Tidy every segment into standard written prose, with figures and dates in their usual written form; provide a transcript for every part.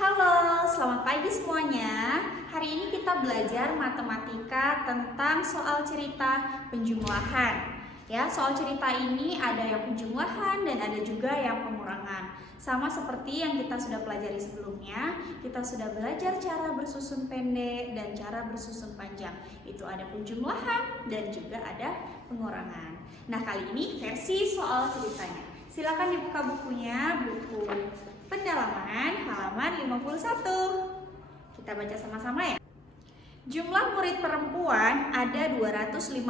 Halo, selamat pagi semuanya. Hari ini kita belajar matematika tentang soal cerita penjumlahan. Ya, soal cerita ini ada yang penjumlahan dan ada juga yang pengurangan. Sama seperti yang kita sudah pelajari sebelumnya, kita sudah belajar cara bersusun pendek dan cara bersusun panjang. Itu ada penjumlahan dan juga ada pengurangan. Nah, kali ini versi soal ceritanya. Silakan dibuka bukunya, buku pendalaman halaman 51. Kita baca sama-sama ya. Jumlah murid perempuan ada 257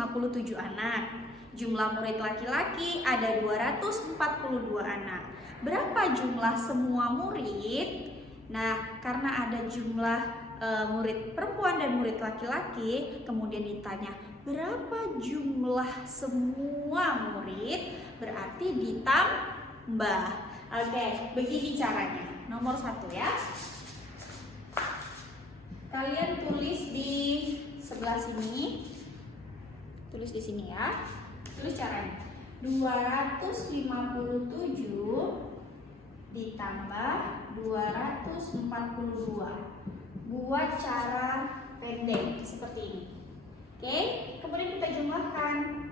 anak. Jumlah murid laki-laki ada 242 anak. Berapa jumlah semua murid? Nah, karena ada jumlah murid perempuan dan murid laki-laki, kemudian ditanya berapa jumlah semua murid, berarti ditambah. Oke, begini caranya. Nomor 1 ya. Kalian tulis di sebelah sini. Tulis di sini ya. Tulis caranya. 257 ditambah 242. Buat cara pendek seperti ini. Oke, kemudian kita jumlahkan.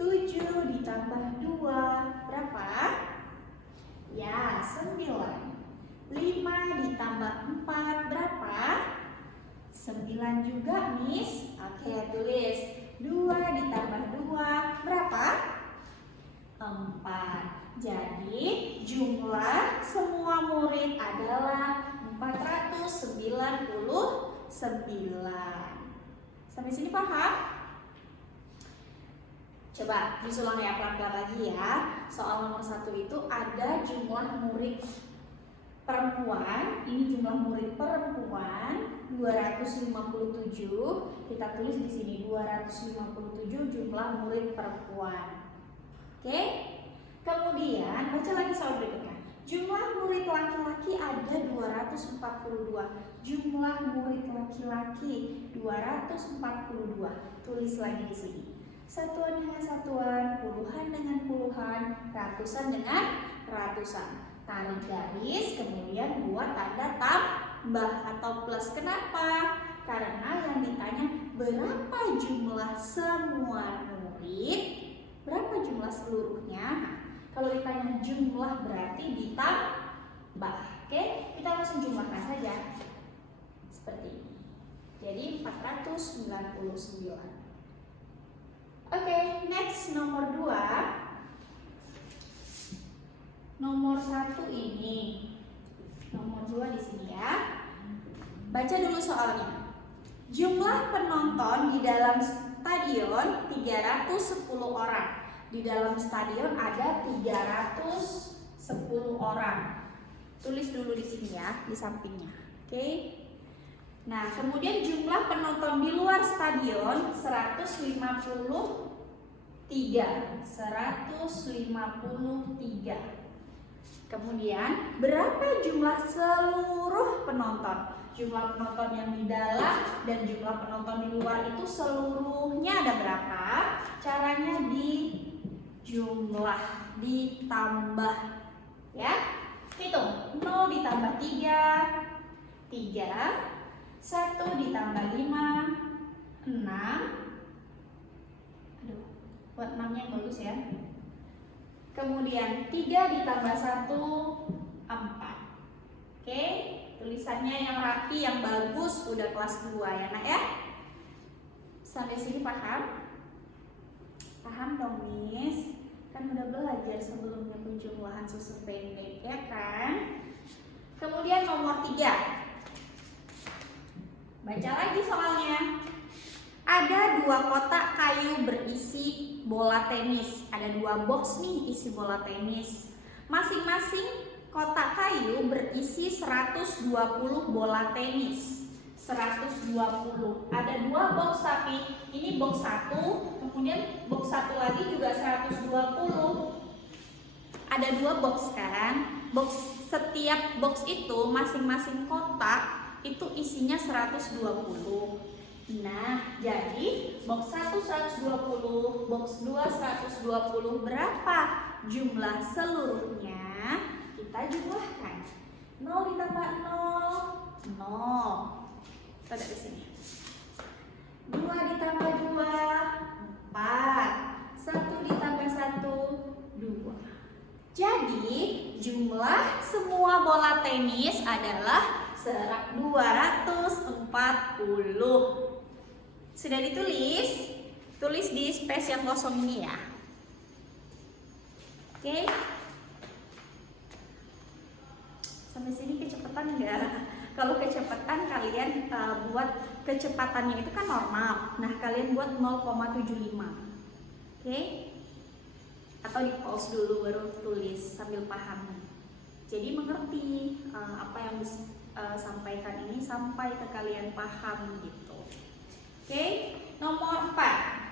7 ditambah 2 berapa? Ya, 9. 5 ditambah 4 berapa? 9 juga, Miss. Oke, tulis. 2 ditambah 2 berapa? 4. Jadi, jumlah semua murid adalah 499. Sampai sini paham? Coba disulang ya pelan-pelan lagi ya. Soal nomor 1 itu ada jumlah murid perempuan. Ini jumlah murid perempuan 257. Kita tulis di sini 257 jumlah murid perempuan. Oke? Kemudian baca lagi soal berikutnya. Jumlah murid laki-laki ada 242. Jumlah murid laki-laki 242. Tulis lagi di sini. Satuan dengan satuan, puluhan dengan puluhan, ratusan dengan ratusan. Tarik garis, kemudian buat tanda tambah atau plus. Kenapa? Karena yang ditanya berapa jumlah semua murid, berapa jumlah seluruhnya. Nah, kalau ditanya jumlah berarti ditambah. Oke, kita langsung jumlahkan saja. Seperti ini. Jadi 499. Oke, next nomor 2. Nomor 1 ini. Nomor 2 di sini ya. Baca dulu soalnya. Jumlah penonton di dalam stadion 310 orang. Di dalam stadion ada 310 orang. Tulis dulu di sini ya, di sampingnya. Oke. Nah, kemudian jumlah penonton di luar stadion 153. Kemudian, berapa jumlah seluruh penonton? Jumlah penonton yang di dalam dan jumlah penonton di luar itu seluruhnya ada berapa? Caranya dijumlah, ditambah. Ya, hitung. 0 ditambah 3, 3. 1 ditambah 5, 6. Aduh, buat 6-nya yang bagus ya. Kemudian 3 ditambah 1, 4. Oke, tulisannya yang rapi, yang bagus, udah kelas 2 ya nak ya. Sampai sini paham? Paham dong Miss? Kan udah belajar sebelumnya penjumlahan susun pendek ya kan? Kemudian nomor 3. Baca lagi soalnya. Ada 2 kotak kayu berisi bola tenis. Ada 2 box nih isi bola tenis. Masing-masing kotak kayu berisi 120 bola tenis. 120. Ada 2 box tapi ini box 1, kemudian box 1 lagi juga 120. Ada 2 box kan? Setiap box itu masing-masing kotak itu isinya 120. Nah, jadi box 1 120, box 2 120. Berapa jumlah seluruhnya? Kita jumlahkan. 0 ditambah 0 dari sini. 2 ditambah 2, 4. 1 ditambah 1, 2. Jadi jumlah semua bola tenis adalah 240. Sudah ditulis? Tulis di space yang kosong ini ya. Oke. Sampai sini kecepatan enggak? Kalau kecepatan kalian buat kecepatannya itu kan normal. Nah, kalian buat 0,75. Oke? Atau di pause dulu baru tulis sambil pahami. Jadi mengerti apa yang disampaikan ini sampai ke kalian paham gitu. Oke? Nomor 4.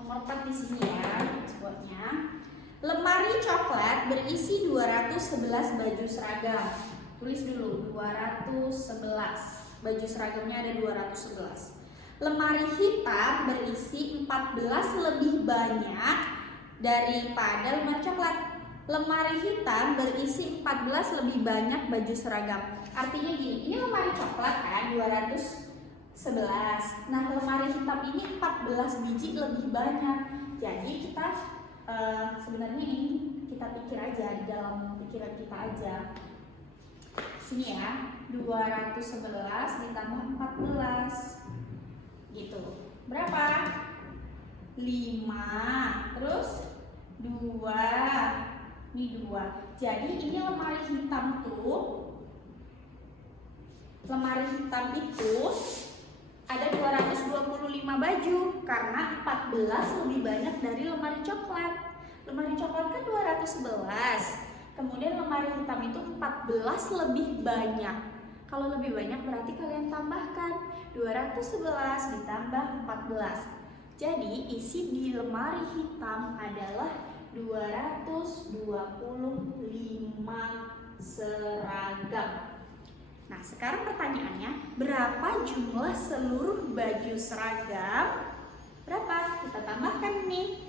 Nomor 4 di sini ya, buatnya. Lemari coklat berisi 211 baju seragam. Tulis dulu 211. Baju seragamnya ada 211. Lemari hitam berisi 14 lebih banyak daripada lemari coklat. Lemari hitam berisi 14 lebih banyak baju seragam. Artinya gini, ini lemari coklat kan 211. Nah, lemari hitam ini 14 biji lebih banyak. Jadi kita sebenarnya ini kita pikir aja di dalam pikiran kita aja. Sini ya, 211 ditambah 14 gitu. Berapa? 5. Terus 2. Ini 2. Jadi ini lemari hitam tuh. Lemari hitam itu ada 225 baju karena 14 lebih banyak dari lemari coklat. Lemari coklat kan 211. Kemudian lemari hitam itu 14 lebih banyak. Kalau lebih banyak berarti kalian tambahkan 211 ditambah 14. Jadi isi di lemari hitam adalah 225 seragam. Nah, sekarang pertanyaannya, berapa jumlah seluruh baju seragam? Berapa? Kita tambahkan nih.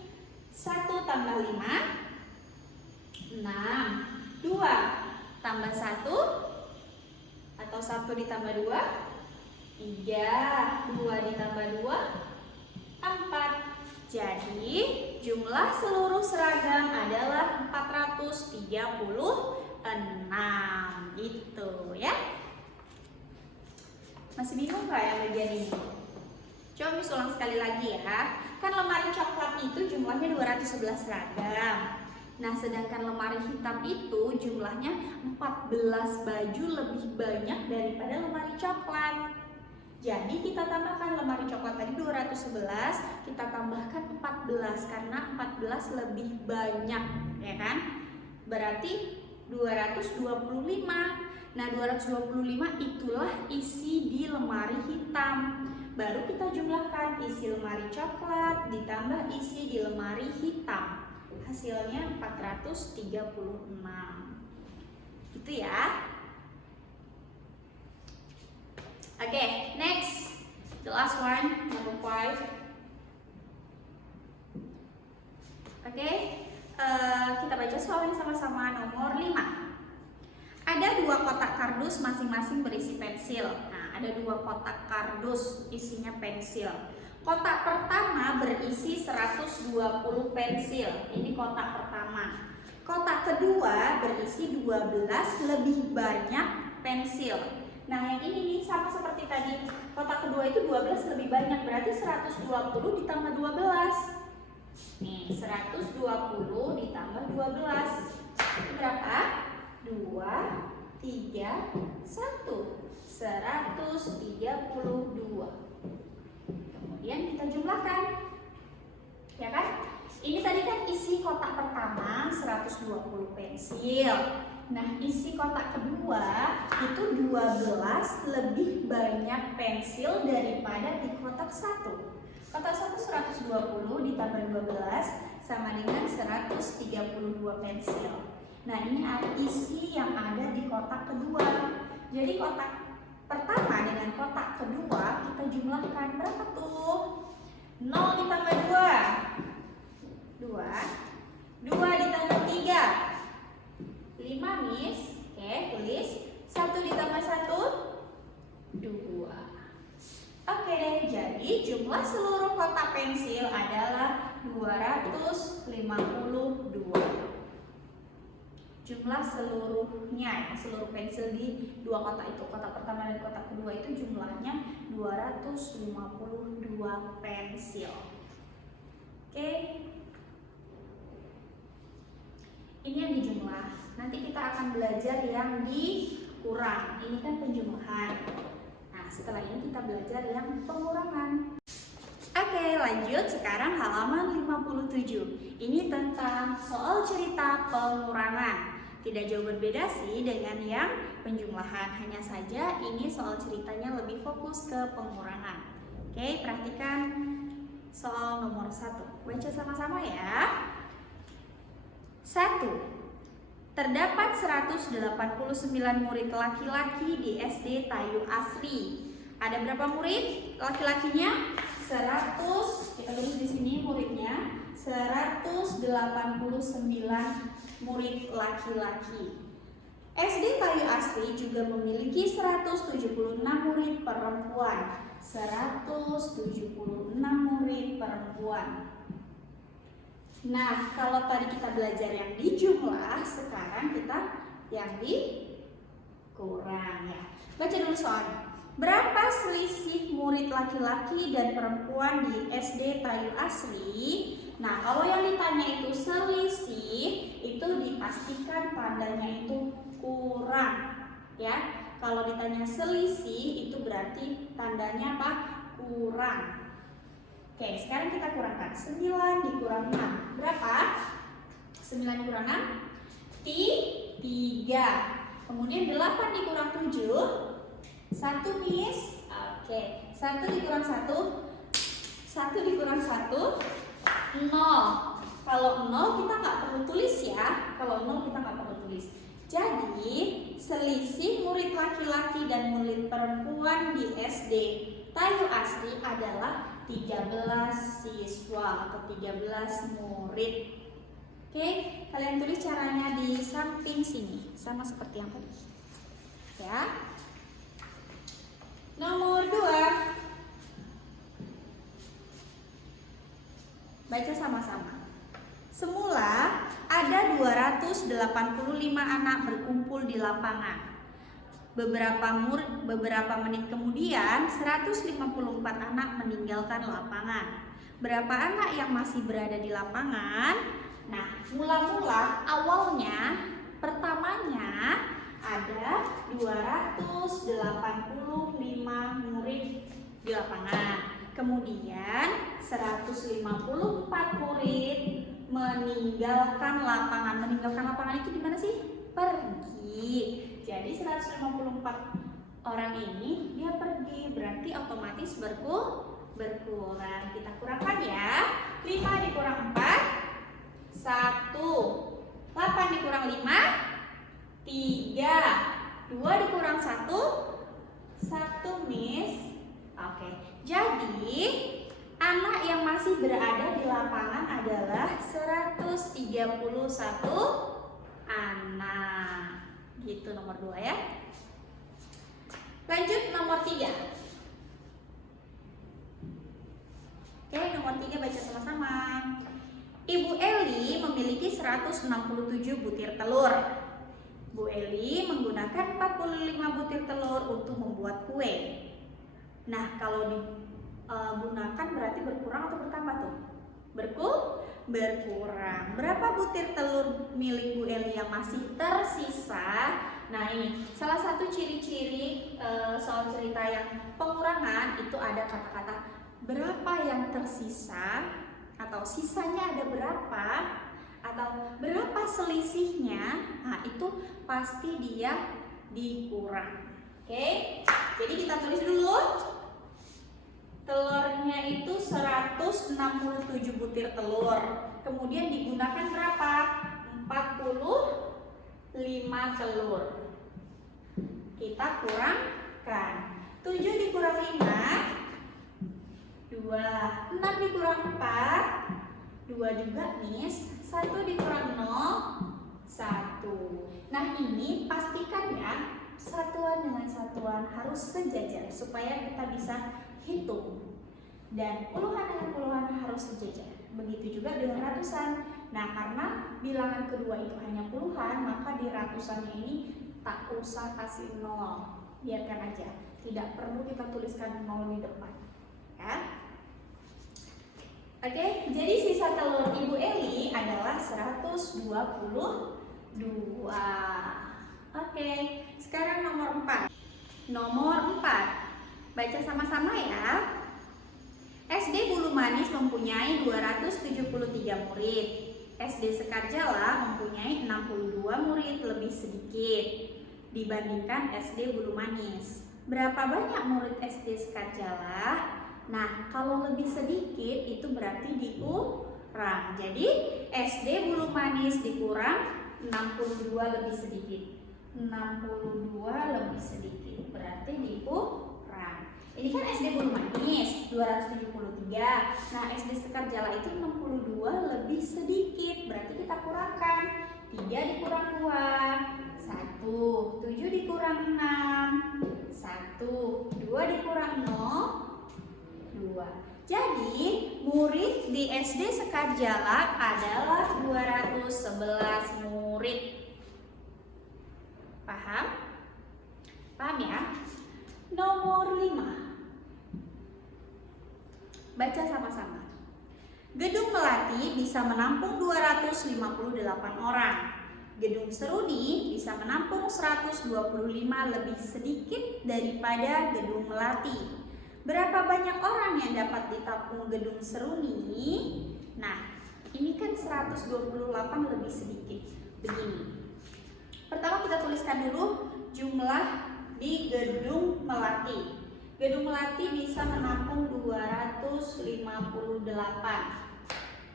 1 tambah 5, 6. 2 tambah 1, atau 1 ditambah 2, 3. 2 ditambah 2, 4. Jadi jumlah seluruh seragam adalah 436 gitu ya. Masih bingung nggak yang bagian ini? Coba Miss ulang sekali lagi ya. Kan lemari coklat itu jumlahnya 211 seragam. Nah, sedangkan lemari hitam itu jumlahnya 14 baju lebih banyak daripada lemari coklat. Jadi kita tambahkan lemari coklat tadi 211, kita tambahkan 14 karena 14 lebih banyak, ya kan? Berarti 225. Nah, 225 itulah isi di lemari hitam. Baru kita jumlahkan isi lemari coklat ditambah isi di lemari hitam. Hasilnya 436. Gitu ya. Oke, next. The last one, number 5. Oke, kita baca soal yang sama-sama nomor 5. Ada 2 kotak kardus masing-masing berisi pensil. Nah, ada 2 kotak kardus isinya pensil. Kotak pertama berisi 120 pensil. Ini kotak pertama. Kotak kedua berisi 12 lebih banyak pensil. Nah, yang ini nih sama seperti tadi. Kotak kedua itu 12 lebih banyak, berarti 120 ditambah 12. Nih, 120 ditambah 12. Ini berapa? 2, 3, 1. 132. Kemudian kita jumlahkan. Ya kan? Ini tadi kan isi kotak pertama 120 pensil. Nah, isi kotak kedua itu 12 lebih banyak pensil daripada di kotak 1. Kotak 1 120 ditambah 12 sama dengan 132 pensil. Nah, ini isi yang ada di kotak kedua. Jadi kotak pertama dengan kotak kedua kita jumlahkan berapa tuh? 0 ditambah 2, 2 ditambah 3, 5 Miss. Oke, tulis 1 ditambah 1, 2. Oke deh, jadi jumlah seluruh kotak pensil adalah 252. Jumlah seluruhnya, seluruh pensil di dua kotak itu, kotak pertama dan kotak kedua itu jumlahnya 252 pensil. Oke. Ini yang dijumlah. Nanti kita akan belajar yang dikurang. Ini kan penjumlahan. Nah, setelah ini kita belajar yang pengurangan. Oke, lanjut sekarang halaman 57. Ini tentang soal cerita pengurangan. Tidak jauh berbeda sih dengan yang penjumlahan, hanya saja ini soal ceritanya lebih fokus ke pengurangan. Oke, perhatikan soal nomor 1. Baca sama-sama ya. 1. Terdapat 189 murid laki-laki di SD Tayu Asri. Ada berapa murid laki-lakinya? 100. Kita tulis di sini muridnya. 189 murid laki-laki. SD Tayu Asri juga memiliki 176 murid perempuan. 176 murid perempuan. Nah, kalau tadi kita belajar yang dijumlah, sekarang kita yang dikurang ya. Baca dulu soalnya. Berapa selisih murid laki-laki dan perempuan di SD Tayu Asri? Nah, kalau yang ditanya itu selisih, itu dipastikan tandanya itu kurang, ya. Kalau ditanya selisih, itu berarti tandanya apa? Kurang. Oke, sekarang kita kurangkan. 9 dikurang 6. Berapa? 9 dikurang 6? 3. Kemudian 8 dikurang 7. 1 Miss. Oke, 1 dikurang 1. 1 dikurang 1. 0. Kalau 0 kita nggak perlu tulis ya. Kalau 0 kita nggak perlu tulis. Jadi selisih murid laki-laki dan murid perempuan di SD Tayu Asri adalah 13 siswa atau 13 murid. Oke, kalian tulis caranya di samping sini, sama seperti yang tadi. Ya. Nomor 2. Baca sama-sama. Semula ada 285 anak berkumpul di lapangan. Beberapa menit kemudian 154 anak meninggalkan lapangan. Berapa anak yang masih berada di lapangan? Nah, mula-mula awalnya pertamanya ada 285 murid di lapangan. Kemudian 154 murid meninggalkan lapangan. Meninggalkan lapangan itu di mana sih? Pergi. Jadi 154 orang ini dia pergi, berarti otomatis berkurang. Kita kurangkan ya. 5 dikurang 4, 1. 8 dikurang 5, 3. 2 dikurang 1, 1 Miss. Oke, jadi anak yang masih berada di lapangan adalah 131 anak. Gitu nomor 2 ya. Lanjut nomor 3. Oke, nomor 3 baca sama-sama. Ibu Eli memiliki 167 butir telur. Bu Eli menggunakan 45 butir telur untuk membuat kue. Nah, kalau digunakan berarti berkurang atau bertambah tuh? Berkurang. Berapa butir telur milik Bu Eli yang masih tersisa? Nah, ini salah satu ciri-ciri soal cerita yang pengurangan itu ada kata-kata berapa yang tersisa, atau sisanya ada berapa, atau berapa selisihnya. Nah, itu pasti dia dikurang. Oke, jadi kita tulis dulu. Telurnya itu 167 butir telur. Kemudian digunakan berapa? 45 telur. Kita kurangkan. 7 dikurang 5, 2. 6 dikurang 4, 2 juga Miss. 1 dikurang 0, 1. Nah, ini pastikan ya, satuan dengan satuan harus sejajar supaya kita bisa hitung. Dan puluhan dengan puluhan harus sejajar. Begitu juga dengan ratusan. Nah, karena bilangan kedua itu hanya puluhan, maka di ratusannya ini tak usah kasih nol. Biarkan aja. Tidak perlu kita tuliskan nol di depan. Ya. Oke, jadi sisa telur Ibu Eli adalah 122. Oke, sekarang nomor 4. Nomor 4. Baca sama-sama ya. SD Bulu Manis mempunyai 273 murid. SD Sekarjala mempunyai 62 murid, lebih sedikit dibandingkan SD Bulu Manis. Berapa banyak murid SD Sekarjala? Nah, kalau lebih sedikit itu berarti dikurang. Jadi SD Bulu Manis dikurang 62 lebih sedikit. 62 lebih sedikit berarti dikurang. Ini kan SD Bulu Manis 273. Nah, SD Sekarjala itu 62 lebih sedikit. Berarti kita kurangkan. 3 dikurang 2, 1. 7 dikurang 6, 1. 2 dikurang 0, 2. Jadi, murid di SD Sekarjala adalah 211 murid. Paham? Paham ya? Nomor 5. Baca sama-sama. Gedung Melati bisa menampung 258 orang. Gedung Seruni bisa menampung 125, lebih sedikit daripada Gedung Melati. Berapa banyak orang yang dapat ditampung Gedung Seruni? Nah, ini kan 128 lebih sedikit. Begini. Pertama kita tuliskan dulu jumlah di Gedung Melati. Gedung Melati bisa menampung 258.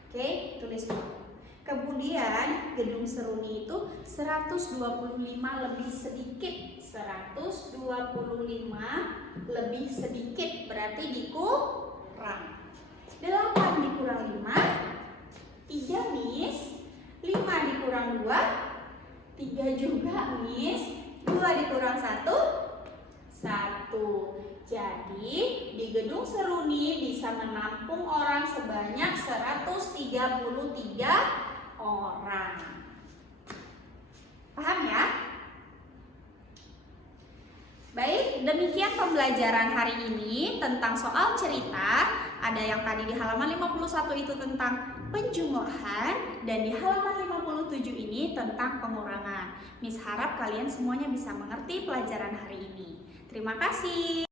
Oke, tulis dulu. Kemudian Gedung Seruni itu 125 lebih sedikit. 125 lebih sedikit berarti dikurang. 8 dikurang 5, 3 Miss. 5 dikurang 2, 3 juga Miss. 2 dikurang 1, 1. Jadi di Gedung Seruni bisa menampung orang sebanyak 133 orang. Paham ya? Baik, demikian pembelajaran hari ini tentang soal cerita. Ada yang tadi di halaman 51 itu tentang penjumlahan, dan di halaman 57 ini tentang pengurangan. Miss harap kalian semuanya bisa mengerti pelajaran hari ini. Terima kasih.